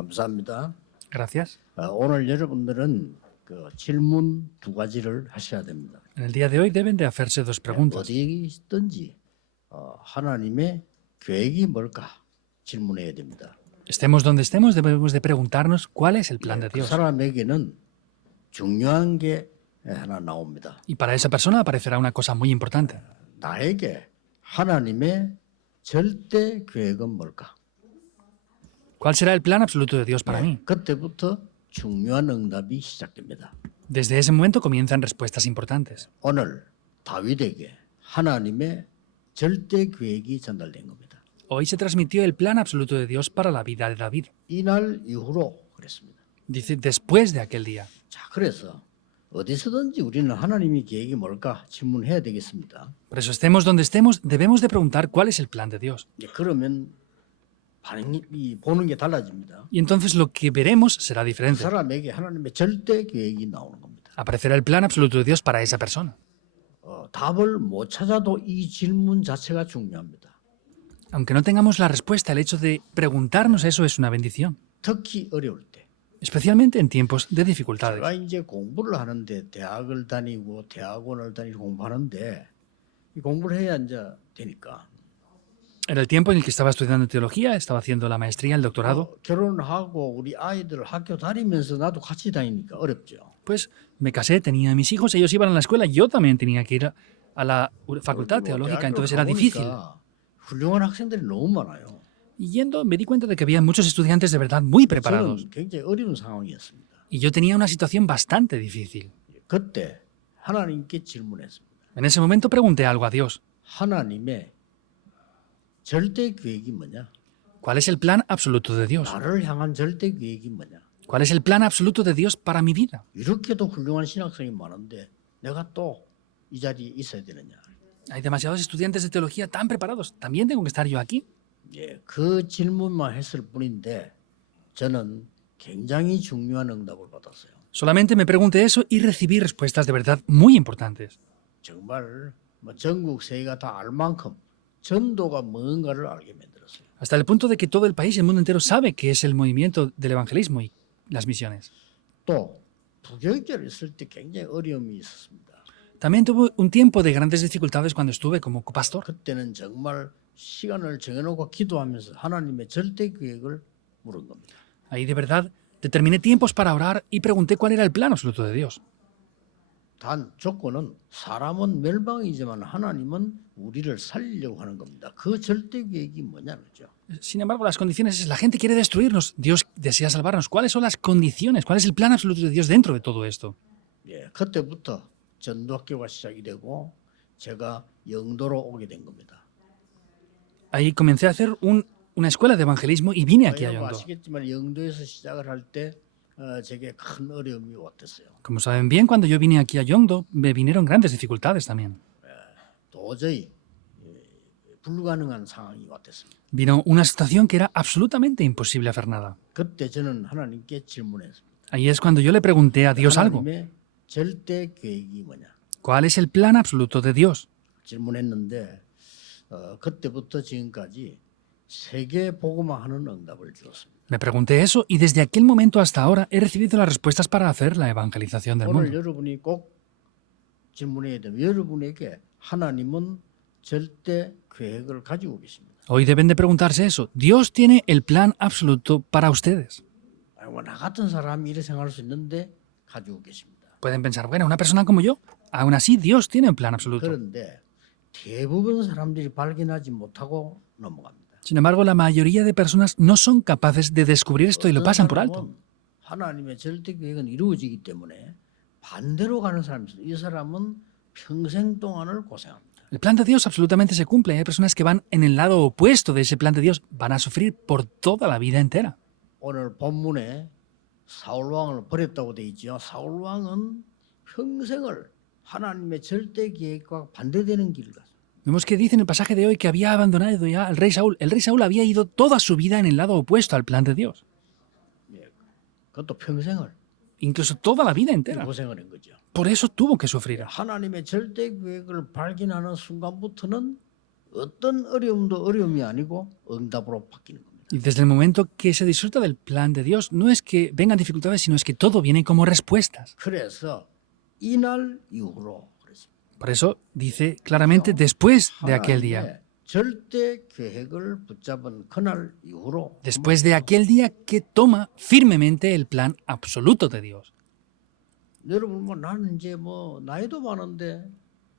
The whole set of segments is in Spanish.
감사합니다. Gracias. 오늘 여러분들은 그 질문 두 가지를 하셔야 됩니다. En el día de hoy deben de hacerse dos preguntas. 어디 있든지 하나님의 계획이 뭘까 질문해야 됩니다. Estemos donde estemos, debemos de preguntarnos cuál es el plan de 그 Dios. 사람에게는 중요한 게 하나 나옵니다. Y para esa persona aparecerá una cosa muy importante. 나에게 하나님의 절대 계획은 뭘까? ¿Cuál será el plan absoluto de Dios para mí? 그때부터 중요한 응답이 시작됩니다. Desde ese momento comienzan respuestas importantes. 오늘 다윗에게 하나님의 절대 계획이 전달된 겁니다. Hoy se transmitió el plan absoluto de Dios para la vida de David. 이날 이후로 그랬습니다. Dice, después de aquel día. 자, 그래서 어디서든지 우리는 하나님의 계획이 뭘까 질문해야 되겠습니다. Por eso estemos donde estemos, debemos de preguntar cuál es el plan de Dios. 그러면 반응이 보는 게 달라집니다. Y entonces lo que veremos será 그 diferente. 사람에게 하나님의 절대 계획이 나오는 겁니다. Aparecerá el plan absoluto de Dios para esa persona. 답을 못 찾아도 이 질문 자체가 중요합니다. Aunque no tengamos la respuesta, el hecho de preguntarnos eso es una bendición. 특히 어려울 때. Especialmente en tiempos de dificultades. 제가 이제 공부를 하는데 대학을 다니고 대학원을 다니고 공부하는데 이 공부를 해야 이제 되니까. En el tiempo en el que estaba estudiando teología, estaba haciendo la maestría, el doctorado, 결혼하고 우리 아이들 학교 다니면서 나도 같이 다니니까 어렵죠. pues me casé, tenía a mis hijos, ellos iban a la escuela, yo también tenía que ir a la facultad teológica, entonces era difícil. 훌륭한 학생들이 너무 많아요. Y yendo me di cuenta de que había muchos estudiantes de verdad muy preparados. 저는 굉장히 어려운 상황이었습니다. Y yo tenía una situación bastante difícil. 그때 하나님께 질문했습니다. En ese momento pregunté algo a Dios. 하나님의 절대 계획이 뭐냐? ¿Cuál es el plan absoluto de Dios? 나를 향한 절대 계획이 뭐냐? ¿Cuál es el plan absoluto de Dios para mi vida? 이렇게도 훌륭한 신학생이 많은데 내가 또 이 자리에 있어야 되느냐? Hay demasiados estudiantes de teología tan preparados. ¿También tengo que estar yo aquí? 예, 그 질문만 했을 뿐인데 저는 굉장히 중요한 응답을 받았어요. Solamente me pregunté eso y recibí respuestas de verdad muy importantes. 정말 전국 세계가 다 알 만큼 전도가 뭔가를 알게 만들었어요. Hasta el punto de que todo el país, el mundo entero, sabe qué es el movimiento del evangelismo y las misiones. 또 부교육자로 있을 때 굉장히 어려움이 있었습니다. También tuve un tiempo de grandes dificultades cuando estuve como pastor. 그때는 정말 시간을 정해놓고 기도하면서 하나님의 절대 계획을 물은 겁니다. Ahí de verdad determiné tiempos para orar y pregunté cuál era el plan absoluto de Dios. 단 조건은 사람은 멸망이지만 하나님은 우리를 살리려고 하는 겁니다. 그 절대 계획이 뭐냐는 거죠. Sin embargo, las condiciones es la gente quiere destruirnos, Dios desea salvarnos. ¿Cuáles son las condiciones? ¿Cuál es el plan absoluto de Dios dentro de todo esto? 예, 그때부터 전도학교가 시작이 되고 제가 영도로 오게 된 겁니다. Ahí comencé a hacer una escuela de evangelismo y vine aquí a Yondo. 아시겠지만 영도에서 시작을 할 때 제게 큰 어려움이 왔댔어요. Como saben bien, cuando yo vine aquí a Yondo, me vinieron grandes dificultades también. 도저히 불가능한 상황이 왔댔습니다. Vino una situación que era absolutamente imposible hacer nada. 그때 저는 하나님께 질문했습니다. Ahí es cuando yo le pregunté a Dios algo. 하나님의 절대 계획이 뭐냐? ¿Cuál es el plan absoluto de Dios? 질문했는데 그때부터 지금까지 세계 복음화하는 응답을 주었습니다. Me pregunté eso y desde aquel momento hasta ahora he recibido las respuestas para hacer la evangelización del 오늘 mundo. 여러분이 꼭 질문해야 되면 여러분에게 하나님은 절대 계획을 가지고 계십니다. Hoy deben de preguntarse eso. Dios tiene el plan absoluto para ustedes. 나 같은 사람이 이렇게 생각할 수 있는데 가지고 계십니다. Pueden pensar, bueno, una persona como yo, aún así Dios tiene un plan absoluto. 그런데 대부분 사람들이 발견하지 못하고 넘어갑니다. Sin embargo, la mayoría de personas no son capaces de descubrir esto y lo pasan por alto. 하나님의 절대 계획은 이루어지기 때문에 반대로 가는 사람이 있어요. 이 사람은 평생 동안을 고생합니다. El plan de Dios absolutamente se cumple. Hay personas que van en el lado opuesto de ese plan de Dios. Van a sufrir por toda la vida entera. 오늘 본문에 사울 왕을 버렸다고 돼 있죠. 사울 왕은 평생을 하나님의 절대 계획과 반대되는 길을 갔어요. Vemos que dice en el pasaje de hoy que había abandonado ya al rey Saúl. El rey Saúl había ido toda su vida en el lado opuesto al plan de Dios. 그것도 평생을 Incluso toda la vida entera. 고생을 한 거죠. Por eso tuvo que sufrir. 하나님의 절대 계획을 발견하는 순간부터는 어떤 어려움도 어려움이 아니고 응답으로 바뀌는 겁니다. Y desde el momento que se disfruta del plan de Dios, no es que vengan dificultades, sino es que todo viene como respuestas. 그래서 이날 이후로 그랬습니다. Por eso dice claramente después de aquel día. 하나님의 절대 계획을 붙잡은 그날 이후로 Después de aquel día que toma firmemente el plan absoluto de Dios. 여러분 뭐 나는 이제 뭐 나이도 많은데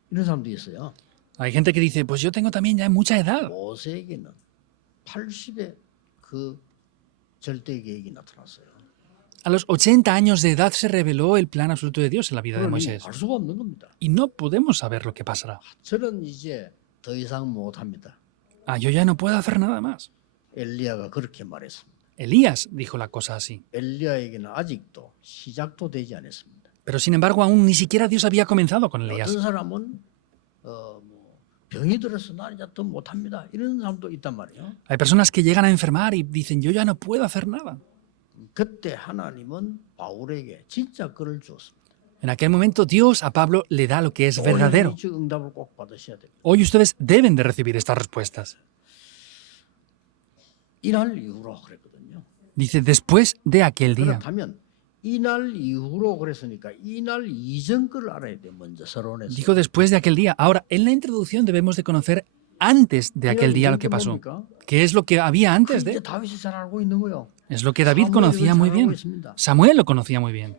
이런 사람도 있어요. Hay gente que dice, pues yo tengo también ya mucha edad. 모세에게는 80의 그 절대 계획이 나타났어요. A los 80 años de edad se reveló el plan absoluto de Dios en la vida de 그러니 Moisés. 알 수가 없는 겁니다. Y no podemos saber lo que pasará. 저는 이제 더 이상 못합니다. Ah, yo ya no puedo hacer nada más. 엘리야가 그렇게 말했습니다. Elías dijo la cosa así. 엘리야에게는 아직도 시작도 되지 않았습니다. Pero sin embargo, aún ni siquiera Dios había comenzado con Elías. 어떤 사람은 뭐 병이 들어서 나 이제 더 못합니다. 이런 사람도 있단 말이에요. Hay personas que llegan a enfermar y dicen, yo ya no puedo hacer nada. 그때 하나님은 바울에게 진짜 그를 주었습니다. En aquel momento, Dios a Pablo le da lo que es verdadero. 오늘 이 응답을 꼭 받으셔야 됩니다. Hoy ustedes deben de recibir estas respuestas. 이날 이후로 그랬거든요. Dice, después de aquel día. 그렇다면 이날 이후로 그랬으니까 이날 이전 걸 알아야 돼. 먼저 서론에서. Dijo después de aquel día. Ahora, en la introducción debemos de conocer antes de aquel día lo que pasó. ¿Qué es lo que había antes 이제 de? 다윗이 잘 알고 있는 거예요. Es lo que David conocía muy bien. Samuel lo conocía muy bien.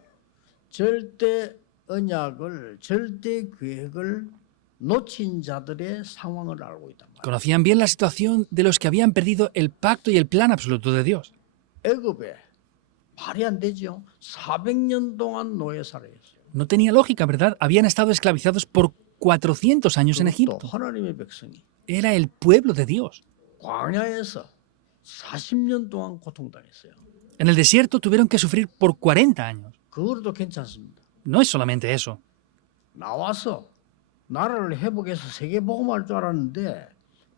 절대 언약을, 절대 계획을 놓친 자들의 상황을 알고 있단 말이에요. Conocían bien la situación de los que habían perdido el pacto y el plan absoluto de Dios. 애굽에 말이 안 되죠. 400년 동안 노예 살아였어요. No tenía lógica, ¿verdad? Habían estado esclavizados por 400 años en 또 Egipto. 하나님의 백성이 Era el pueblo de Dios. 광야에서 40년 동안 고통당했어요. En el desierto tuvieron que sufrir por 40 años. 그거로도 괜찮습니다. No es solamente eso. 나와서 나라를 회복해서 세계 복음할 줄 알았는데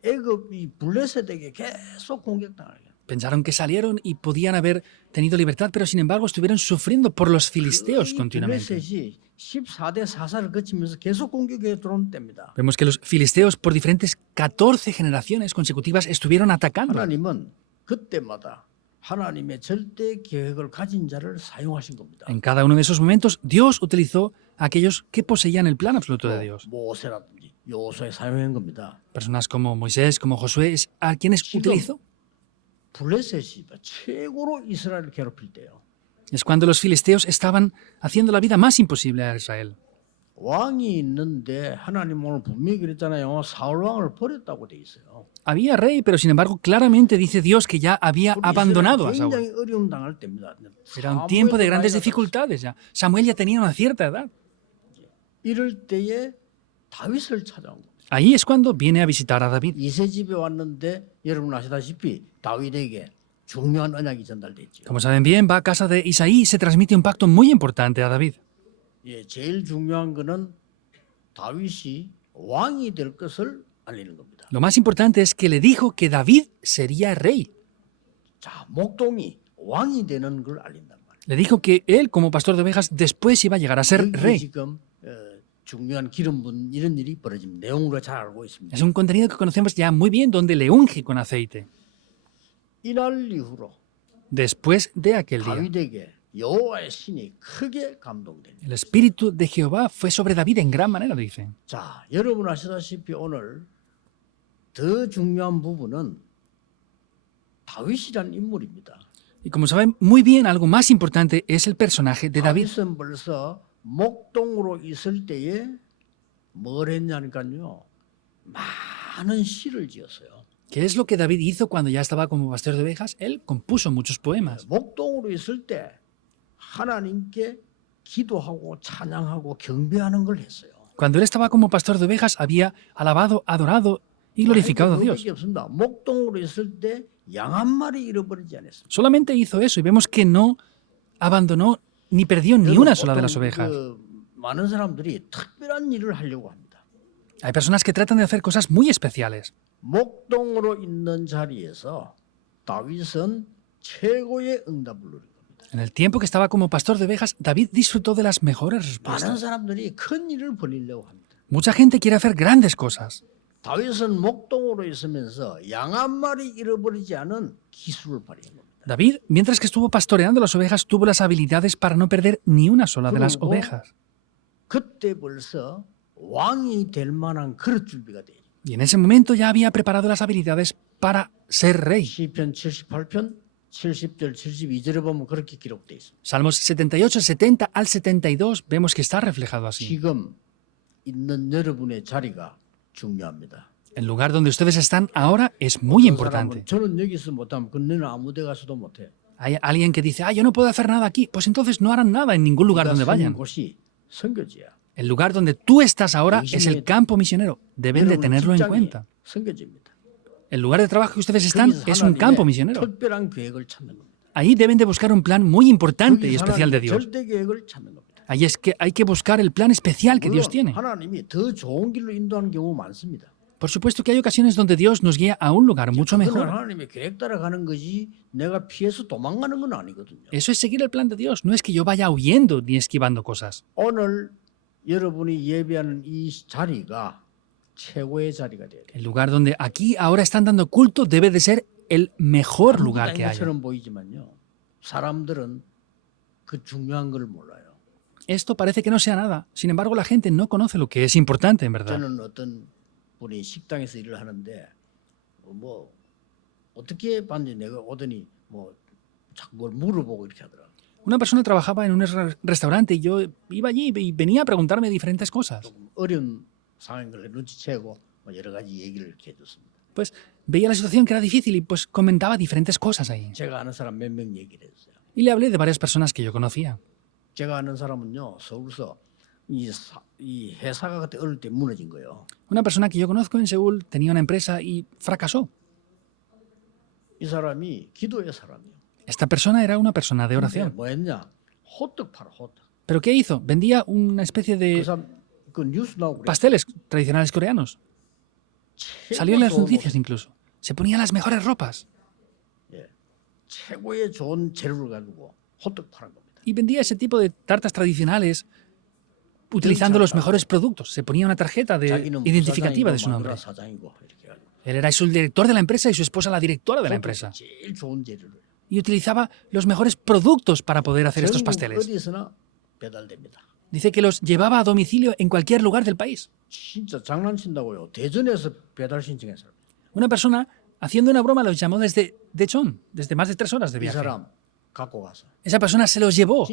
애굽이 블레셋에게 계속 공격당하게. Pensaron que salieron y podían haber tenido libertad, pero sin embargo estuvieron sufriendo por los filisteos continuamente. 블레셋이 14대 사사를 거치면서 계속 공격해 들어온 때입니다. Vemos que los filisteos por diferentes 14 generaciones consecutivas estuvieron atacando. 하나님은 그때마다 하나님의 절대 계획을 가진 자를 사용하신 겁니다. En cada uno de esos momentos, Dios utilizó a aquellos que poseían el plan absoluto de Dios. 모세라든지 여호수아에 사용한 겁니다. Personas como Moisés, como Josué, es a quienes utilizó. 블레셋이 최고로 이스라엘을 괴롭힐 때요. Es cuando los filisteos estaban haciendo la vida más imposible a Israel. 왕이 있는데 하나님 오늘 분명히 그랬잖아요. 사울 왕을 버렸다고 돼 있어요. Había rey, pero sin embargo claramente dice Dios que ya había abandonado a 굉장히 Saúl. 어려움 당할 때입니다. Era un tiempo de grandes dificultades ya. Samuel ya tenía una cierta edad. 이럴 때에 다윗을 찾아온 겁니다. Ahí es cuando viene a visitar a David. 이세 집에 왔는데 여러분 아시다시피 다윗에게 중요한 언약이 전달됐죠. Como saben bien, va a casa de Isaí y se transmite un pacto muy importante a David. 예, 제일 중요한 거는 다윗이 왕이 될 것을 알리는 겁니다. Lo más importante es que le dijo que David sería rey. 자, 목동이 왕이 되는 걸 알린단 말이에요. Le dijo que él, como pastor de ovejas, después iba a llegar a ser 이게 rey. 지금 중요한 기름 분 이런 일이 벌어지면 내용으로 잘 알고 있습니다. Es un contenido que conocemos ya muy bien, donde le unge con aceite. 이날 이후로 Después de aquel día, 다윗에게 여호와의 신이 크게 감동됩니다. el espíritu de Jehová fue sobre David en gran manera, dice. 자, 여러분 아시다시피 오늘 더 중요한 부분은 다윗이라는 인물입니다. Y como saben muy bien, algo más importante es el personaje de David. 다윗은 벌써 목동으로 있을 때에 뭘 했냐니까요. 많은 시를 지었어요. ¿Qué es lo que David hizo cuando ya estaba como pastor de ovejas? Él compuso muchos poemas. 목동으로 있을 때 하나님께 기도하고 찬양하고 경배하는 걸 했어요. Cuando él estaba como pastor de ovejas, había alabado, adorado y glorificado a Dios. 그밖에 없습니다. 목동으로 있을 때 양 한 마리 잃어버리지 않았습니다. Solamente hizo eso y vemos que no abandonó ni perdió ni una sola de las ovejas. 많은 사람들이 특별한 일을 하려고 합니다. Hay personas que tratan de hacer cosas muy especiales. 목동으로 있는 자리에서 다윗은 최고의 응답을 누린 겁니다. En el tiempo que estaba como pastor de ovejas, David disfrutó de las mejores 많은 respuestas. 사람들이 큰 일을 벌이려고 합니다. Mucha gente quiere hacer grandes cosas. 다윗은 목동으로 있으면서 양 한 마리 잃어버리지 않은 기술을 발휘한 겁니다. David, mientras que estuvo pastoreando las ovejas, tuvo las habilidades para no perder ni una sola de las 그리고 ovejas. 그때 벌써 왕이 될 만한 그릇 준비가 돼. Y en ese momento ya había preparado las habilidades para ser rey. 시편 78편 70절 72절에 보면 그렇게 기록돼 있습니다. Salmos 78, 70 al 72 vemos que está reflejado así. 지금 있는 여러분의 자리가 중요합니다. El lugar donde ustedes están ahora es muy 어떤 importante. 사람은 저는 여기서 못하면 그는 아무 데 가서도 못해. Hay alguien que dice, yo no puedo hacer nada aquí. Pues entonces no harán nada en ningún lugar 우리가 donde 서는 vayan. 곳이 선교지야. El lugar donde tú estás ahora es el campo misionero. Deben de 여러분의 tenerlo en 직장이 cuenta. 선교지입니다. El lugar de trabajo que ustedes están 거기서 es un campo 하나님의 misionero. 특별한 계획을 찾는 겁니다. Ahí deben de buscar un plan muy importante y 거기서 especial de 하나님의 Dios. 절대 계획을 찾는 겁니다. Ahí es que hay que buscar el plan especial que Dios 물론 tiene. 하나님이 더 좋은 길로 인도하는 경우 많습니다. Por supuesto que hay ocasiones donde Dios nos guía a un lugar mucho 그건 mejor. 하나님의 계획 따라 가는 거지 내가 피해서 도망가는 건 아니거든요. Eso es seguir el plan de Dios. No es que yo vaya huyendo ni esquivando cosas. 오늘 여러분이 예배하는 이 자리가 최고의 자리가 돼야 돼요. El lugar donde aquí ahora están dando culto debe de ser el mejor lugar que haya. 것처럼 보이지만요. 사람들은 그 중요한 걸 몰라요. Esto parece que no sea nada. Sin embargo, la gente no conoce lo que es importante en verdad. 저는 어떤 분이 식당에서 일을 하는데 뭐 어떻게 봤는지 내가 오더니 뭐 자꾸 뭘 물어보고 이렇게 하더라. Una persona trabajaba en un restaurante y yo iba allí y venía a preguntarme diferentes cosas. 조금 어려운 상황인 걸 눈치채고 뭐 여러 가지 얘기를 이렇게 해줬습니다. Pues veía la situación que era difícil y pues comentaba diferentes cosas ahí. 제가 아는 사람 몇 명 얘기를 했어요. Y le hablé de varias personas que yo conocía. 제가 아는 사람은요 서울서 이 회사가 그때 어릴 때 무너진 거예요. Una persona que yo conozco en Seúl tenía una empresa y fracasó. 이 사람이 기도의 사람이에요. Esta persona era una persona de 근데 oración. 뭐 했냐? 호떡 팔아 호떡. ¿Pero qué hizo? Vendía una especie 그 de 사람 그 뉴스 나오고 그래. pasteles tradicionales coreanos. Salió en las 최고 좋은 noticias incluso. Se ponía las mejores ropas 예. 최고의 좋은 재료를 가지고 호떡 파는 겁니다. y vendía ese tipo de tartas tradicionales utilizando los mejores productos. Se ponía una tarjeta 자기는 identificativa de su 부사장이고 nombre. 마누라 사장이고 이렇게 해가지고 Él era el director de la empresa y su esposa la directora de la 호떡 empresa. 제일 좋은 재료를 Y utilizaba los mejores productos para poder hacer estos 전국 pasteles. 어디서나 배달됩니다. Dice que los llevaba a domicilio en cualquier lugar del país. 진짜 장난친다고요. 대전에서 배달 신청했어요. Una persona, haciendo una broma, los llamó desde Daejeon, desde más de 3 horas de 이 viaje. 사람 갖고 가서 Esa persona se los llevó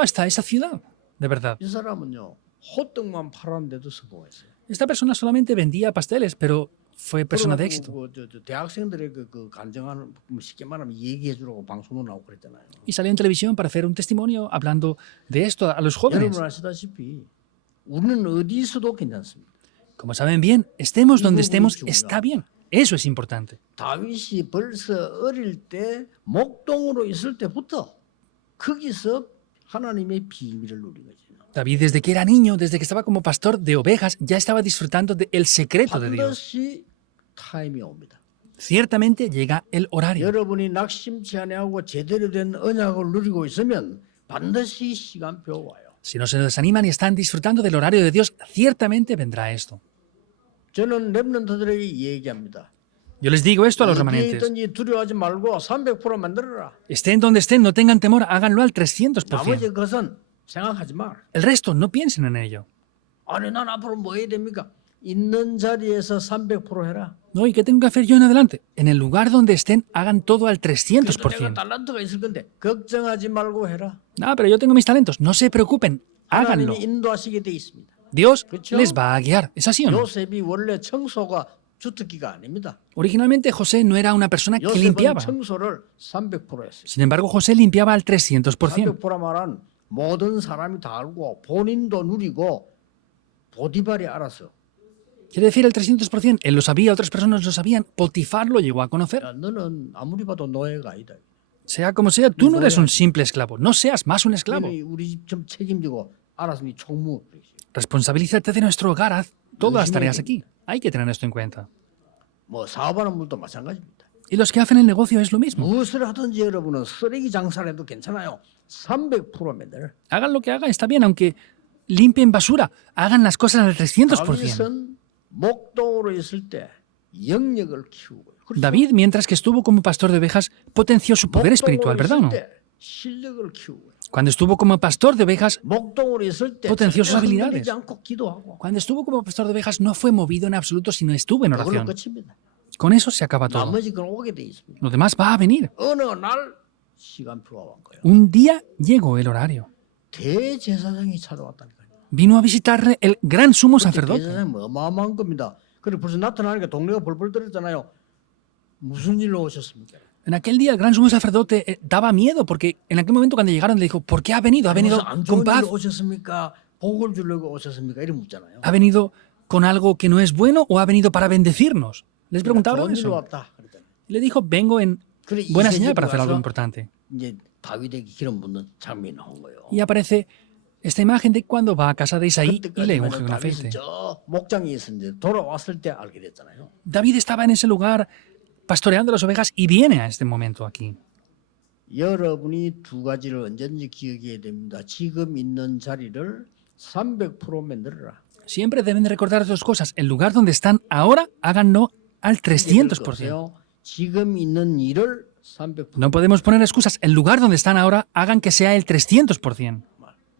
hasta esa ciudad, de verdad. 이 사람은요 호떡만 팔았는데도 성공했어요. Esta persona solamente vendía pasteles, pero fue persona de éxito. 저 대학생들의 그 간증하는 쉽게 말하면 얘기해 주라고 방송도 나오고 그랬잖아요. Y salió en televisión para hacer un testimonio hablando de esto a los jóvenes. 여러분 아시다시피 우리는 어디서도 괜찮습니다. Como saben bien, estemos donde estemos, está bien. Eso es importante. 다윗이 벌써 어릴 때 목동으로 있을 때부터 거기서 하나님의 비밀을 누린 거죠. David, desde que era niño, desde que estaba como pastor de ovejas, ya estaba disfrutando del secreto de Dios. 반드시 타임이 옵니다. Ciertamente llega el horario. 여러분이 낙심치 아니하고 제대로 된 언약을 누리고 있으면 반드시 시간표 와요. Si no se desaniman y están disfrutando del horario de Dios, ciertamente vendrá esto. 저는 랩런트들에게 얘기합니다. Yo les digo esto a los 어디에 remanentes. 있든지 두려워하지 말고 300% 만들어라. Estén donde estén, no tengan temor, háganlo al 300%. 나머지 것은 생각하지 마. El resto, no piensen en ello. 아니 난 앞으로 뭐 해야 됩니까? 있는 자리에서 300% 해라. No, ¿y qué tengo que hacer yo en adelante? En el lugar donde estén, hagan todo al 그래도 내가 300%. 달란트가 있을 건데 걱정하지 말고 해라. Ah, pero yo tengo mis talentos. No se preocupen, háganlo. 하나님이 인도하시게 돼 있습니다. Dios 그렇죠? les va a guiar. ¿Es así o no? 요셉이 원래 청소가 주특기가 아닙니다. Originalmente José no era una persona que 요셉은 limpiaba. 청소를 300% 했어요. Sin embargo, José limpiaba al 300%. 300% 말한 모든 사람이 다 알고 본인도 누리고 보디발이 알았어. Quiere decir el 300%. Él lo sabía, otras personas lo sabían. Potifar lo llegó a conocer. 야, 너는 아무리 봐도 노예가 아니다. Sea como sea, tú no eres un simple esclavo. No seas más un esclavo. 너는 우리 집 좀 책임지고 알아서 네 총무. Responsabilízate de nuestro hogar. Haz todas las tareas aquí. Hay que tener esto en cuenta. 뭐 사업하는 분도 마찬가지입니다. Y los que hacen el negocio es lo mismo. 무엇을 하든지 여러분은 쓰레기 장사를 해도 괜찮아요. 300% 맨날. Hagan lo que hagan, está bien, aunque limpien basura. Hagan las cosas al 300%. 다윗은 목동으로 있을 때 영역을 키우고요. 그렇죠? David, mientras que estuvo como pastor de ovejas, potenció su poder espiritual, 목동으로 ¿verdad o no? 있을 때 실력을 키우고요. Cuando estuvo como pastor de ovejas, 목동으로 있을 때 potenció sus 절대 habilidades. 흔들리지 않고 기도하고 Cuando estuvo como pastor de ovejas no fue movido en absoluto, sino estuvo en 그걸로 oración. 끝입니다. Con eso se acaba todo. 나머지 건 오게 돼 있습니다. Lo demás va a venir. 어느 날 시간표가 온 거예요. Un día llegó el horario. 대제사장이 찾아왔다니까요. Vino a visitarle el gran sumo sacerdote. 대제사장이 어마어마한 겁니다. 그리고 벌써 나타나니까 동네가 벌벌 떨었잖아요. 무슨 일로 오셨습니까? En aquel día el gran sumo sacerdote daba miedo porque en aquel momento cuando llegaron le dijo, ¿por qué ha venido? ¿Ha venido 무슨 안 con 좋은 paz? 일로 오셨습니까? 복을 주려고 오셨습니까? 이런 묻잖아요. ¿Ha venido con algo que no es bueno o ha venido para bendecirnos? Les preguntaron 좋은 일로 eso. 왔다. 그랬잖아요. Y le dijo, vengo en 그래 buena 이세집에 señal para hacer algo 가서 importante. 이제 다윗에게 기름 붓는 장면이 나온 거예요. Y aparece esta imagen de cuando va a casa de Isaí y le unge 그때까지는 un 다윗은 aceite. 저 목장에 있었는데 돌아왔을 때 알게 됐잖아요. David estaba en ese lugar pastoreando las ovejas y viene a este momento aquí. 여러분이 두 가지를 언제든지 기억해야 됩니다. 지금 있는 자리를 300% 만들어라. Siempre deben de recordar dos cosas. El lugar donde están ahora, háganlo al 300%. 없어요. 지금 있는 일을 300%. No podemos poner excusas. El lugar donde están ahora, hagan que sea el 300%.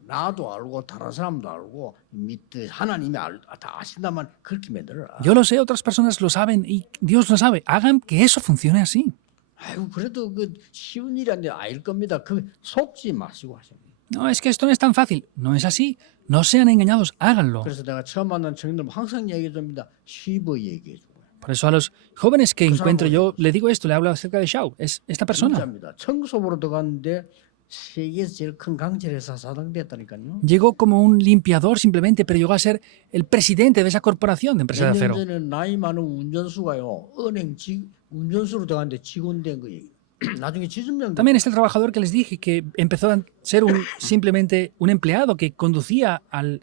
나도 알고 다른 사람도 알고 믿듯 하나님이 다 아신다만 그렇게 만들어라. Yo lo sé, otras personas lo saben y Dios lo sabe. Hagan que eso funcione así. 아이고 그래도 그 쉬운 일이 아니라 아닐 겁니다. 그 속지 마시고 하십니다. No, es que esto no es tan fácil. No es así. No sean engañados, háganlo. 그래서 내가 처음 만난 청년들 항상 얘기해 줍니다. 쉬버 얘기해 주고. Por eso a los jóvenes que encuentro yo, le digo esto, le hablo acerca de Shaul. Es esta persona. 진짜입니다. 청소부로 들어갔는데 세계에서 제일 큰 강철회사 사장 됐다니까요. Llegó como un limpiador simplemente, pero llegó a ser el presidente de esa corporación de empresas de 몇 년 acero. 전에 나이 많은 운전수가요. 은행 운전수로 들어갔는데 직원 된 거예요. 나중에 지점장 También está el trabajador que les dije que empezó a ser simplemente un empleado que conducía al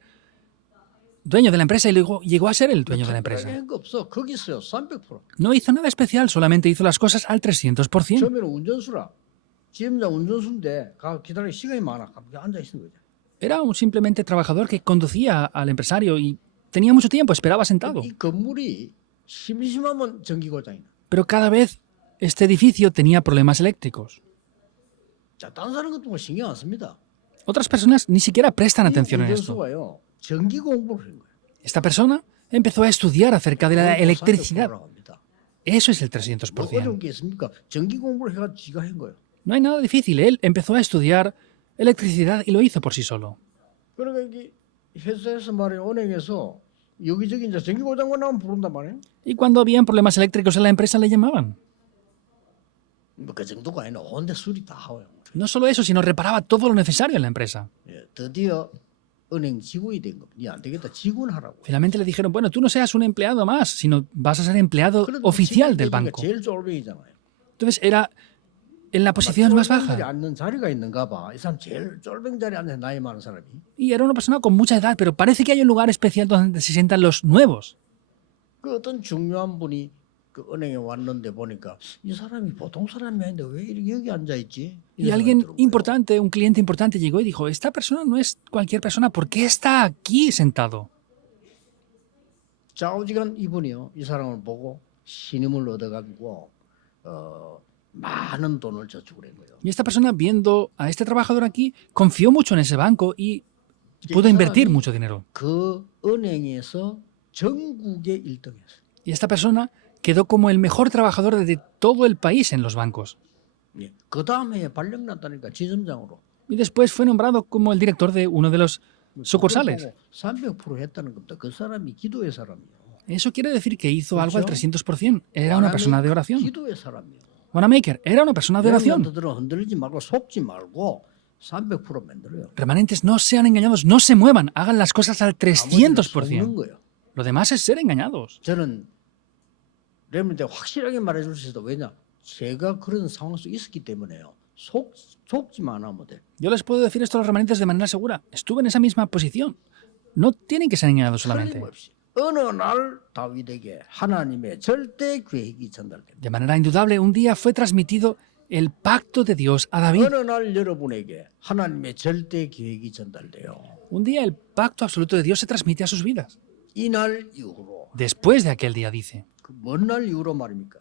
dueño de la empresa y luego llegó a ser el dueño de la empresa. 거 없어. 거기 있어요. 300%. No hizo nada especial, solamente hizo las cosas al 300%. 처음에는 운전수라. 지점장 운전수인데 가 기다릴 시간이 많아. 갑자기 앉아 있는 거죠. Era un simplemente trabajador que conducía al empresario y tenía mucho tiempo, esperaba sentado. 이 건물이 심심하면 전기고장이 나. Pero cada vez este edificio tenía problemas eléctricos. 자, 다른 사람 같은 거 신경 안 씁니다. Otras personas ni siquiera prestan 이 atención en esto. 운전수가요. 전기 공부를 한 거예요. Esta persona empezó a estudiar acerca de la electricidad. Eso es el 뭐 300%. 어려운 게 있습니까? 전기 공부를 해가 지가 한 거예요. No hay nada difícil. Él empezó a estudiar electricidad y lo hizo por sí solo. 그러니까 이게 회사에서 말이에요. 은행에서 여기저기 이제 전기 고장만 나면 부른단 말이에요. Y cuando habían problemas eléctricos en la empresa le llamaban. 뭐그 정도가 아니라 온데 수리 다 하고요. No solo eso, sino reparaba todo lo necesario en la empresa. 예, 드디어 은행 직원이 된 겁니다. 니 안 되겠다. 직원 하라고. Finalmente le dijeron, bueno, tú no seas un empleado más, sino vas a ser empleado 그래도 oficial 직원이 del 되니까 banco. 제일 쫄병이잖아요. Entonces era en la posición más 쫄병들이 baja. 앉는 자리가 있는가 봐. 이 사람 제일 쫄병 자리에 앉는 나이 많은 사람이. Y era una persona con mucha edad, pero parece que hay un lugar especial donde se sientan los nuevos. 그 어떤 중요한 분이 그 은행에 왔는데 보니까 이 사람이 보통 사람이 아닌데 왜 이렇게 여기 앉아 있지? Y alguien importante, un cliente importante llegó y dijo, esta persona no es cualquier persona, ¿por qué está aquí sentado? 좌우지간 이분이요. 이 사람을 보고 신임을 얻어가지고 많은 돈을 저축을 한 거예요. Y esta persona, viendo a este trabajador aquí, confió mucho en ese banco y pudo invertir mucho dinero. 그 은행에서 전국의 1등이었어요. Y esta persona quedó como el mejor trabajador de todo el país en los bancos. 예. 그 다음에 발령 났다니까 지점장으로. Y después fue nombrado como el director de uno de los sucursales. 300% 했다는 겁니다. 그 사람이 기도의 사람이에요. Eso quiere decir que hizo algo al 그렇죠? 300%. Era una persona de oración. 기도의 사람이에요. Wanamaker era una persona de oración. 여러분들은 흔들리지 말고 속지 말고 300% 만들어요. Remanentes, no sean engañados, no se muevan, hagan las cosas al 나머지는 속는 300%. 거예요. Lo demás es ser engañados. 저는 여러분한테 확실하게 말해줄 수 있어. 왜냐? 제가 그런 상황 속에 있었기 때문에요. 속지만 하면 돼. Yo les puedo decir esto a los remanentes de manera segura. Estuve en esa misma posición. No tienen que ser engañados solamente. 틀림없이 어느 날 다윗에게 하나님의 절대 계획이 전달됩니다. De manera indudable, un día fue transmitido el pacto de Dios a David. 어느 날 여러분에게 하나님의 절대 계획이 전달돼요. Un día el pacto absoluto de Dios se transmite a sus vidas. 이날 이후로. Después de aquel día, dice. 뭔 날 이후로 말입니까?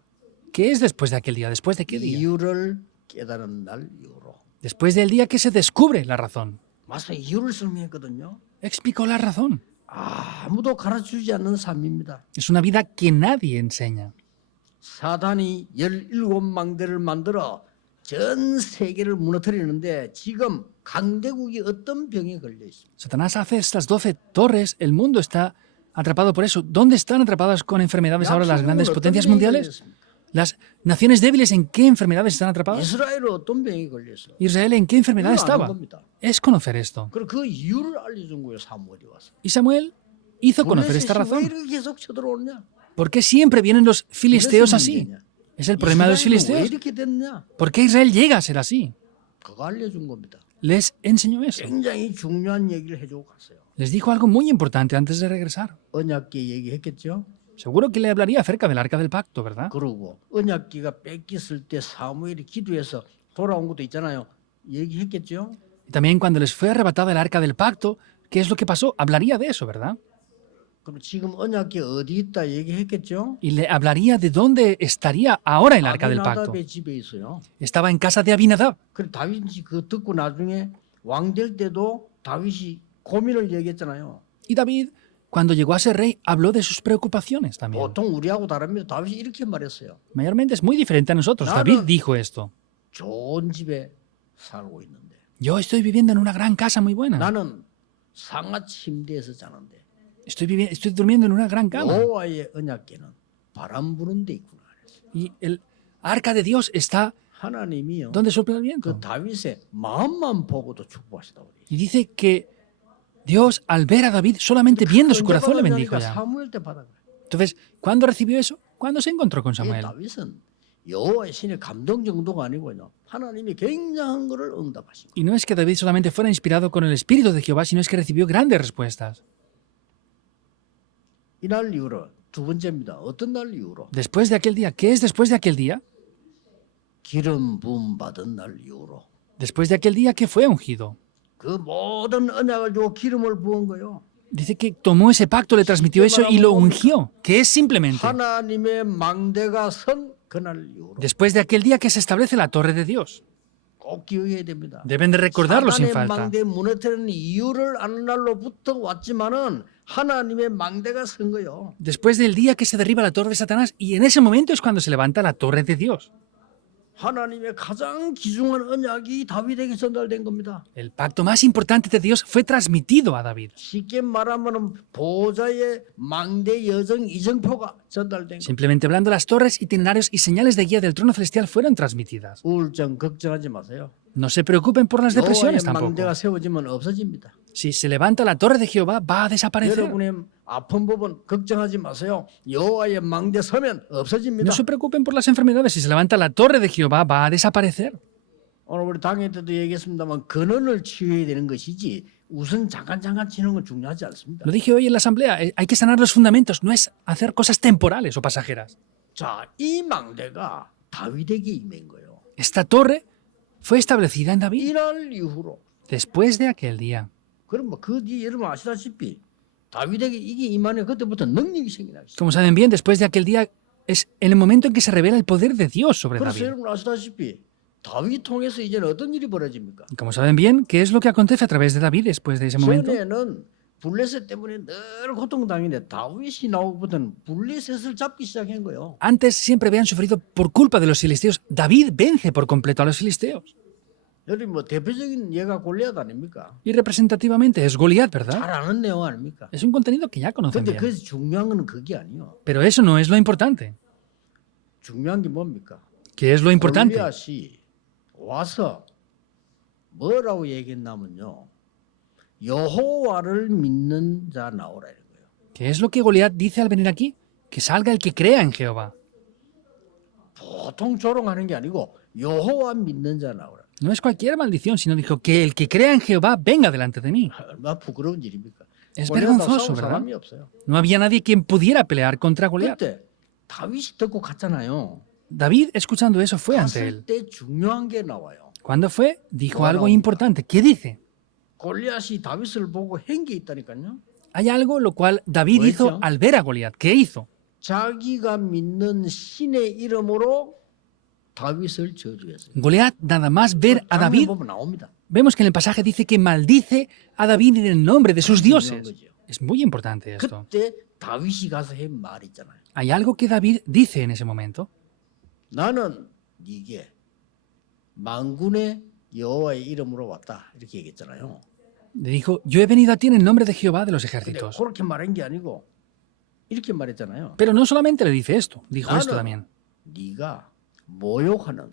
¿Qué es después de aquel día? ¿Después de qué día? 이유를 깨달은 날 이후로. Después del día que se descubre la razón. 맞아, 이유를 설명했거든요. Explicó la razón. 아무도 가르쳐주지 않는 삶입니다. Es una vida que nadie enseña. 사단이 17망대를 만들어 전 세계를 무너뜨리는데 지금 강대국이 어떤 병에 걸려 있습니다. Satanás hace estas 12 torres, el mundo está atrapado por eso. ¿Dónde están atrapadas con enfermedades ahora las grandes potencias mundiales? ¿Las naciones débiles en qué enfermedades están atrapadas? 이스라엘은 어떤 병에 걸렸어? ¿Israel en qué enfermedad 이거 아는 estaba? 겁니다. Es conocer esto. 그리고 그 이유를 알려준 거예요, 사무엘이 와서. Y Samuel hizo conocer esta 블레셋이 왜 razón. 이렇게 계속 쳐들어오느냐? ¿Por qué siempre vienen los filisteos así? Es el problema de los 이스라엘은 왜 filisteos. 이렇게 됐냐? ¿Por qué Israel llega a ser así? 그거 알려준 겁니다. Les enseñó eso. 굉장히 중요한 얘기를 해주고 갔어요. Les dijo algo muy importante antes de regresar. 언약궤 얘기했겠죠? Seguro que le hablaría acerca del arca del pacto, ¿verdad? 그러고 언약궤가 뺏겼을 때 사무엘이 기도해서 돌아온 것도 있잖아요. 얘기했겠죠? Y también cuando les fue arrebatada el arca del pacto, ¿qué es lo que pasó? Hablaría de eso, ¿verdad? 그럼 지금 언약궤 어디 있다 얘기했겠죠? Y le hablaría de dónde estaría ahora el arca del pacto. 아비나답의 집에 있어요. Estaba en casa de Abinadab. 그래 다윗이 그거 듣고 나중에 왕 될 때도 다윗이 고민을 얘기했잖아요. Y David, cuando llegó a ser rey, habló de sus preocupaciones también. 보통 우리하고 다릅니다. 다윗이 이렇게 말했어요. Mayormente es muy diferente a nosotros. David dijo esto. 좋은 집에 살고 있는데 Yo estoy viviendo en una gran casa muy buena. 나는 상하 침대에서 자는데 Estoy durmiendo en una gran cama. 여호와의 언약궤는 바람 부는 데 있구나. 그랬어요. Y el arca de Dios está 하나님이요. donde sopla el 그 viento. 다윗의 마음만 보고도 축복하시다고 그래요. Y dice que Dios, al ver a David, solamente viendo su 언제 corazón le 받았냐니까 bendijo ya. 사무엘 때 받아 그래. Entonces, ¿cuándo recibió eso? Cuando se encontró con 이 Samuel. 다윗은 여호와의 신의 감동 정도가 아니고요. 하나님이 굉장한 것을 응답하신 거예요. Y no es que David solamente fuera inspirado con el Espíritu de Jehová, sino es que recibió grandes respuestas. 이날 이후로 두 번째입니다. 어떤 날 이후로? Después de aquel día, ¿qué es después de aquel día? 기름 부음 받은 날 이후로 Después de aquel día que fue ungido. 그 모든 언약을 주고 기름을 부은 거요. Dice que tomó ese pacto, le transmitió eso y lo ungió, que es simplemente 하나님의 망대가 선 그날 이후로 después de aquel día que se establece la torre de Dios. 꼭 기억해야 됩니다. Deben de recordarlo sin 사단의 falta. 망대 무너뜨리는 이유를 아는 날로부터 왔지만은 하나님의 망대가 선 거요. Después del día que se derriba la torre de Satanás, y en ese momento es cuando se levanta la torre de Dios. 하나님의 가장 귀중한 언약이 다윗에게 전달된 겁니다. El pacto más importante de Dios fue transmitido a David. 쉽게 말하면 보호자의 망대 여정 이정표가 전달된 겁니다. Simplemente hablando, las torres, itinerarios y señales de guía del trono celestial fueron transmitidas. 우울증 걱정하지 마세요. No se preocupen por las 여호와의 depresiones tampoco. 망대가 세워지면 없어집니다. Si se levanta la torre de Jehová, va a desaparecer. 여러분의 아픈 부분 걱정하지 마세요. 여호와의 망대 서면 없어집니다. No se preocupen por las enfermedades. Si se levanta la torre de Jehová, va a desaparecer. 오늘 우리 당회 때도 얘기했습니다만 근원을 치유해야 되는 것이지 우선 잠깐 치는 건 중요하지 않습니다. Lo dije hoy en la asamblea, hay que sanar los fundamentos, no es hacer cosas temporales o pasajeras. 자, 이 망대가 다윗에게 임한 거예요. Esta torre fue establecida en David 이날 이후로 después de aquel día. 그럼 그 뒤에 여러분 아시다시피 다윗에게 이게 임하네 그때부터 능력이 생기나 있어요. Como saben bien, después de aquel día es el momento en que se revela el poder de Dios sobre 그래서 David. 여러분 아시다시피 다윗 통해서 이제는 어떤 일이 벌어집니까? Y como saben bien, ¿qué es lo que acontece a través de David después de ese momento? 전에는 블레셋 때문에 늘 고통당했는데 다윗이 나오고부터는 블레셋을 잡기 시작한 거예요. Antes siempre habían sufrido por culpa de los filisteos. David vence por completo a los filisteos. 여러분 뭐 대표적인 예가 골리앗 아닙니까? Y representativamente es Goliat, 잘 ¿verdad? 아는 내용 아닙니까? Es un contenido que ya conocen 근데 bien. 그 중요한 건 그게 아니에요. Pero eso no es lo importante. 중요한 게 뭡니까? ¿Qué es lo importante? 골리앗이 와서 뭐라고 얘기했냐면요. 여호와를 믿는 자 나오라 이런 거예요. ¿Qué es lo que Goliat dice al venir aquí? Que salga el que crea en Jehová. 보통 조롱하는 게 아니고 여호와 믿는 자 나오라. No es cualquier maldición, sino dijo que el que crea en Jehová venga delante de mí. 얼마나 부끄러운 일입니까? Es 골리앗하고 vergonzoso, 싸울 ¿verdad? 사람이 없어요. No había nadie quien pudiera pelear contra Goliat. 그때 다윗이 듣고 갔잖아요. David, escuchando eso, fue ante 갔을 él. 때 중요한 게 나와요. ¿Cuándo fue? Dijo Bueno. algo importante. ¿Qué dice? 골리앗이 다윗을 보고 한 게 있다니까요. Hay algo lo cual David Pues hizo yo. al ver a Goliat. ¿Qué hizo? 자기가 믿는 신의 이름으로 다윗을 저주했어요. Goliat, nada más ver a 장면 David, 보면 나옵니다. vemos que en el pasaje dice que maldice a David en el nombre de sus 중요한 dioses. 거죠. Es muy importante esto. 그때 다윗이 가서 한 말 있잖아요. Hay algo que David dice en ese momento. 나는 네게 만군의 여호와의 이름으로 왔다 이렇게 얘기했잖아요. Le dijo, yo he venido a ti en el nombre de Jehová de los 근데 ejércitos. 그렇게 말한 게 아니고 이렇게 말했잖아요. Pero no solamente le dice esto, dijo esto 나는 también. 네가 모욕하는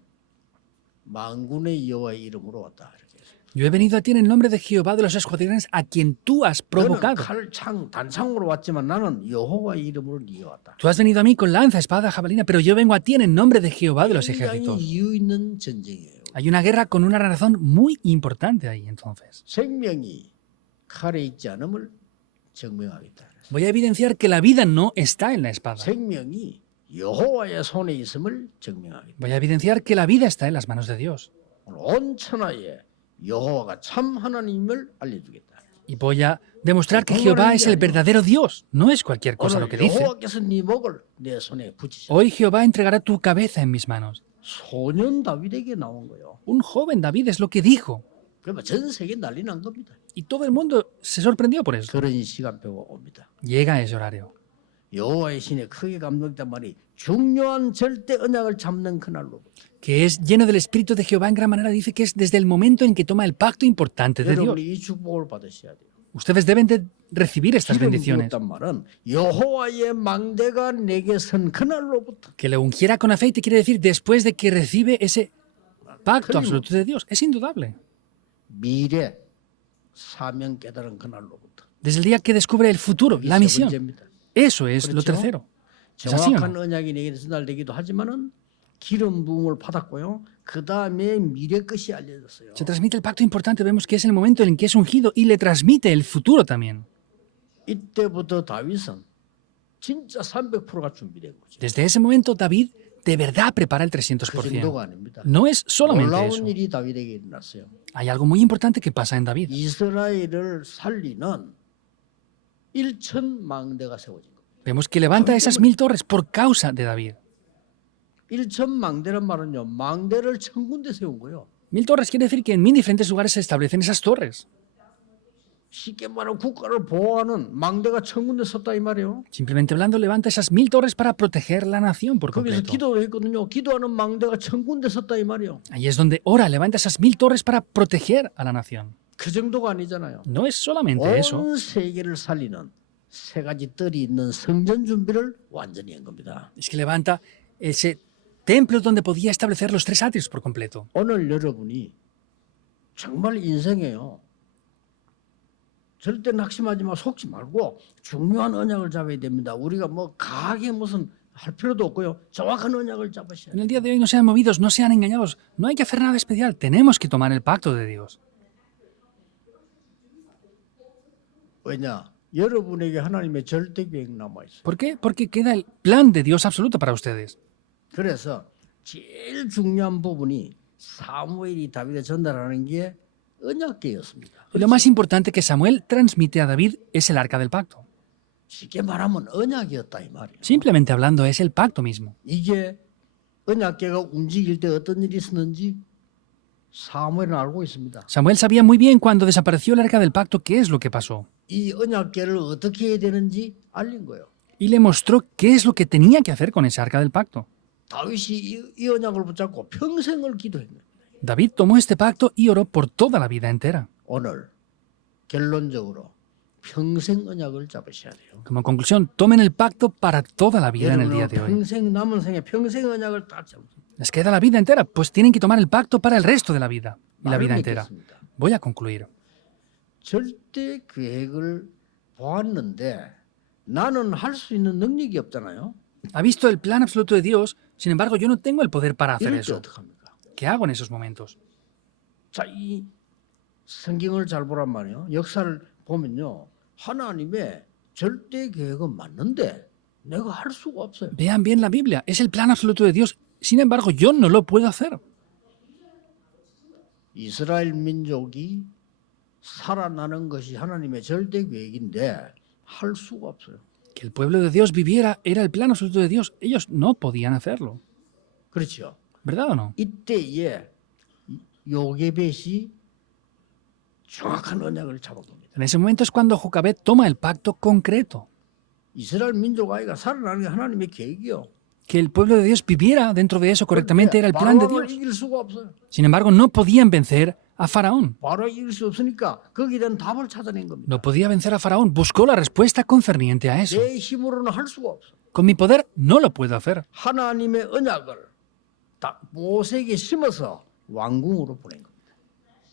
만군의 여호와의 이름으로 왔다 이렇게 했어요. Yo he venido a ti en el nombre de Jehová de los escuadrones a quien tú has 너는 provocado. 칼창 단창으로 왔지만 나는 여호와의 이름으로 네게 왔다. Tú has venido a mí con lanza, espada, jabalina, pero yo vengo a ti en el nombre de Jehová de los 굉장히 ejércitos. 이유 있는 전쟁이에요. Hay una guerra con una razón muy importante ahí entonces. 생명이 칼에 있지 않음을 증명하겠다. 그랬어요. Voy a evidenciar que la vida no está en la espada. 생명이 여호와의 손에 있음을 증명하겠다. Voy a evidenciar que la vida está en las manos de Dios. 오늘 온 천하에 여호와가 참 하나님을 알려주겠다. Y voy a demostrar que Jehová es el verdadero Dios. No es cualquier cosa lo 오늘 que dice. 여호와께서 네 목을 내 손에 붙이셨다. Hoy Jehová entregará tu cabeza en mis manos. 소년 다윗에게 나온 거예요. Un joven David es lo que dijo. 그러면 전 세계 난리 난 겁니다. Y todo el mundo se sorprendió por eso. 그런 시간표가 옵니다. Llega ese horario. 여호와의 신에 크게 감동했단 말이 중요한 절대 언약을 잡는 그날로부터 Que es lleno del Espíritu de Jehová en gran manera. Dice que es desde el momento en que toma el pacto importante de Dios. 여러분이 이 축복을 받으셔야 돼요. Ustedes deben de recibir estas 기름 bendiciones. 부었단 말은 여호와의 망대가 내게 선 그날로부터 Que le ungiera con aceite quiere decir después de que recibe ese pacto absoluto de Dios. Es indudable. 미래 사명 깨달은 그날로부터 Desde el día que descubre el futuro, la 세 misión. 번째입니다. Eso es lo 그렇죠? tercero. ¿Es así o 정확한 no? 언약이 내게 전달되기도 하지만은 기름 부음을 받았고요. 그 다음에 미래 것이 알려졌어요. Se transmite el pacto importante. Vemos que es el momento en que es ungido y le transmite el futuro también. 이때부터 다윗은 진짜 300%가 준비된 거죠. Desde ese momento, David de verdad prepara el 그 300%. 정도가 아닙니다. No es solamente eso. 놀라운 일이 다윗에게 일어났어요. Hay algo muy importante que pasa en David. 이스라엘을 살리는 1천 망대가 세워진 겁니다. Vemos que levanta esas 1000 torres por causa de David. 1천 망대란 말은요. 망대를 1000군데 세운 거예요. 1000 torres quiere decir que en 1000 diferentes lugares se establecen esas torres. 쉽게 말하면 국가를 보호하는 망대가 1000군데 섰다 이 말이에요. Simplemente hablando, levanta esas 1000 torres para proteger la nación por 거기서 completo. 기도를 했거든요. 기도하는 망대가 1000군데 섰다 이 말이에요. Ahí es donde ora, levanta esas 1000 torres para proteger a la nación. 그 정도가 아니잖아요. No es solamente eso, 온 세계를 살리는 세 가지 뜰이 있는 성전 준비를 완전히 한 겁니다. es que levanta ese templo donde podía establecer los 3 atrios por completo. 오늘 여러분이 정말 인생에요. 절대 낙심하지 마, 속지 말고 중요한 언약을 잡아야 됩니다. 우리가 뭐 강하게 무슨 할 필요도 없고요. 정확한 언약을 잡으셔야 En 돼요. el día de hoy no sean movidos, no sean engañados. No hay que hacer nada especial. Tenemos que tomar el pacto de Dios. 왜냐? 여러분에게 하나님의 절대 계획 남아 있어요. ¿Por qué? Porque queda el plan de Dios absoluto para ustedes. 그래서 제일 중요한 부분이 사무엘이 다윗에 전달하는 게 언약궤였습니다. Y lo más importante que Samuel transmite a David es el arca del pacto. 쉽게 말하면 언약이었다 이 말이에요. Simplemente hablando, es el pacto mismo. 이게 언약궤가 움직일 때 어떤 일이 있었는지 사무엘은 알고 있습니다. Samuel sabía muy bien cuando desapareció el arca del pacto qué es lo que pasó. 이 언약궤를 어떻게 해야 되는지 알린 거예요. Y le mostró qué es lo que tenía que hacer con ese arca del pacto. 다윗이 이 언약을 붙잡고 평생을 기도했습니다. David tomó este pacto y oró por toda la vida entera. 오늘 결론적으로 평생 언약을 잡으셔야 돼요. Como conclusión, tomen el pacto para toda la vida en el día 여러분은 de hoy. 평생 남은 생에 평생 언약을 다 잡으세요. Les queda la vida entera, pues tienen que tomar el pacto para el resto de la vida y la vida entera. 믿겠습니다. Voy a concluir. 절대 계획을 보았는데 나는 할 수 있는 능력이 없잖아요. Ha visto el plan absoluto de Dios, sin embargo yo no tengo el poder para hacer 이럴 때 eso. 어떡합니까? ¿Qué hago en esos momentos? 자, 이 성경을 잘 보란 말이에요. 역사를 보면요. 하나님의 절대 계획은 맞는데 내가 할 수가 없어요. Vean bien la Biblia, es el plan absoluto de Dios, sin embargo yo no lo puedo hacer. 이스라엘 민족이 살아나는 것이 하나님의 절대 계획인데 할 수가 없어요. Que el pueblo de Dios viviera era el plan absoluto de Dios. Ellos no podían hacerlo. 그렇죠. ¿Verdad o no? 이때에 요게벳이 정확한 언약을 잡아봅니다. En ese momento es cuando Jocabed toma el pacto concreto. 이스라엘 민족 아이가 살아나는 게 하나님의 계획이요. Que el pueblo de Dios viviera dentro de eso correctamente era el plan de 바로를 Dios. 이길 수가 없어요. Sin embargo, no podían vencer a Faraón. 바로 이길 수 없으니까 거기에 대한 답을 찾아낸 겁니다. No podía vencer a Faraón. Buscó la respuesta concerniente a eso. 내 힘으로는 할 수가 없어. Con mi poder no lo puedo hacer. 하나님의 언약을 모세에게 심어서 왕궁으로 보낸 겁니다.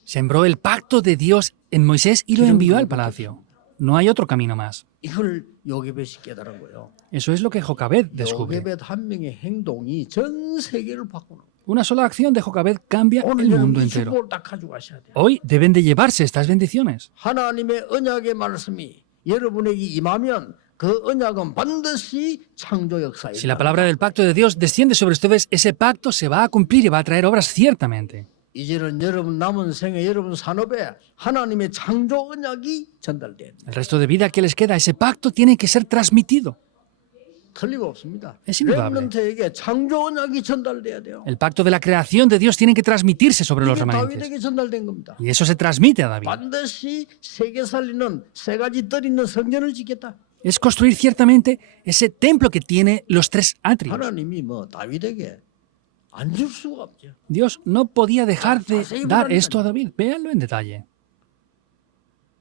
Sembró el pacto de Dios en Moisés y lo envió al palacio. No hay otro camino más. 이걸 요게벳이 깨달은 거예요. Eso es lo que Jocabed descubre. 요게벳 한 명의 행동이 전 세계를 바꾸는 거예요. Una sola acción de Jocabed cambia 오늘 el mundo 여러분 이 entero. 축복을 딱 가지고 가셔야 돼요. Hoy deben de llevarse estas bendiciones. 하나님의 언약의 말씀이 여러분에게 임하면 그 언약은 반드시 창조 역사에 Si la palabra del pacto de Dios desciende sobre ustedes, ese pacto se va a cumplir y va a traer obras ciertamente. 이제는 여러분 남은 생에 여러분 산업에 하나님의 창조 언약이 전달돼야 돼요. El resto de vida que les queda, ese pacto tiene que ser transmitido. 틀림없습니다. Es indudable. 렘넌트에게 창조 언약이 전달돼야 돼요. El pacto de la creación de Dios tiene que transmitirse sobre los 이게 remanentes. 다윗에게 전달된 겁니다. Y eso se transmite a David. 반드시 세계 살리는 세 가지 뜰 있는 성전을 짓겠다. Es construir ciertamente ese templo que tiene los tres atrios. 하나님이 뭐 다윗에게 안 줄 수가 없죠. Dios no podía dejar de dar esto a David. Véanlo en detalle.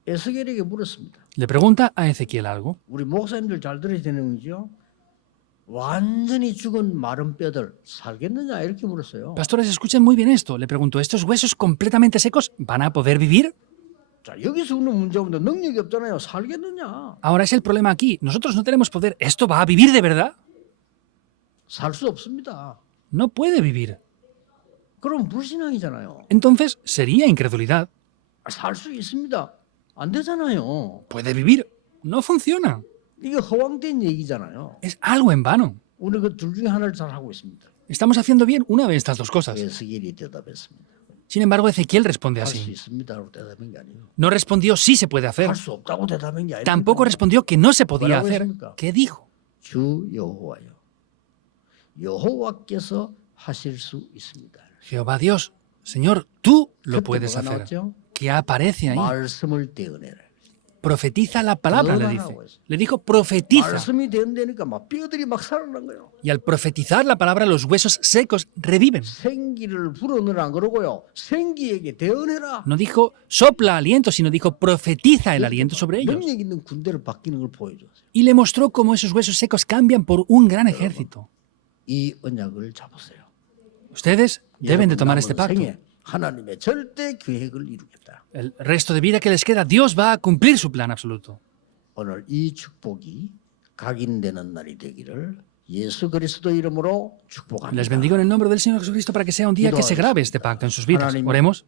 에스겔에게 물었습니다. Le pregunta a Ezequiel algo. 우리 목사님들 잘 들어야 되는 거죠. 완전히 죽은 마른 뼈들 살겠느냐 이렇게 물었어요. Pastores, escuchen muy bien esto. Le pregunto, ¿estos huesos completamente secos van a poder vivir? 자, 여기서 오는 문제인데 능력이 없잖아요. 살겠느냐? Ahora es el problema aquí. Nosotros no tenemos poder. ¿Esto va a vivir de verdad? 살 수 없습니다. No puede vivir. 그럼 불신앙이잖아요. Entonces sería incredulidad. 살 수 있습니다. 안 되잖아요. ¿Puede vivir? No funciona. 이게 허황된 얘기잖아요. Es algo en vano. 우리 그 둘 중에 하나를 잘 하고 있습니다. Estamos haciendo bien una de estas dos cosas. 에스겔이 대답했습니다. Sin embargo, Ezequiel responde 할 수 así. 있습니다라고 대답한 게 아니에요. No respondió sí se puede hacer. 할 수 없다고 대답한 게 아니에요. Tampoco respondió que no se podía ¿Cuál hacer. es? ¿Qué dijo? 주 여호와요. 여호와께서 하실 수 있습니다. Jehová Dios, Señor, tú lo 그때 puedes 뭐가 hacer. 나왔죠? ¿Qué aparece ahí? 말씀을 떼어내라. Profetiza la palabra, le Perdona, dice. pues. Le dijo, profetiza. 말씀이 되니까 막 뼈들이 막 살아난 거예요. Y al profetizar la palabra, los huesos secos reviven. 생기를 불어넣으라 그러고요. 생기에게 대언해라. No dijo sopla aliento, sino dijo profetiza el aliento sobre ellos. 능력 있는 군대를 바뀌는 걸 보여줬어요. Y le mostró cómo esos huesos secos cambian por un gran ejército. 이 언약을 잡으세요. Ustedes deben de 여러분 tomar 남은 este pacto. 생에 하나님의 절대 계획을 이루겠다. El resto de vida que les queda, Dios va a cumplir su plan absoluto. 오늘 이 축복이 각인되는 날이 되기를 예수 그리스도 이름으로 축복합니다. Les bendigo en el nombre del Señor Jesucristo para que sea un día que se grabe este pacto en sus vidas. 하나님, Oremos.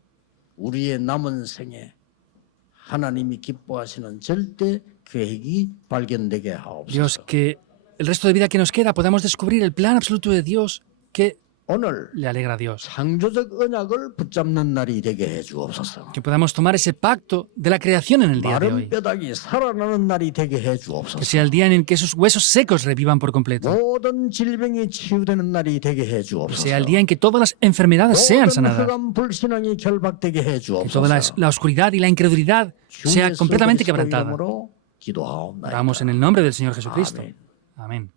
우리의 남은 생에 하나님이 기뻐하시는 절대 계획이 발견되게 하옵소서. Dios, que el resto de vida que nos queda podamos descubrir el plan absoluto de Dios que 오늘 le alegra a Dios. 창조적 언약을 붙잡는 날이 되게 해 주옵소서. Que podamos tomar ese pacto de la creación en el día de 마른 hoy. 뼈다귀 살아나는 날이 되게 해 Que 주옵소서. sea el día en el que esos huesos secos revivan por completo. 모든 질병이 치유되는 날이 되게 해 Que 주옵소서. sea el día en que todas las enfermedades sean 모든 sanadas. 흑암 불신앙이 결박되게 해 Que toda 주옵소서. la oscuridad y la incredulidad 주 sea 예수 completamente 그리스도 quebrantada. 이름으로 기도하옵나이다. Oramos en el nombre del Señor Jesucristo. Amén. Amén.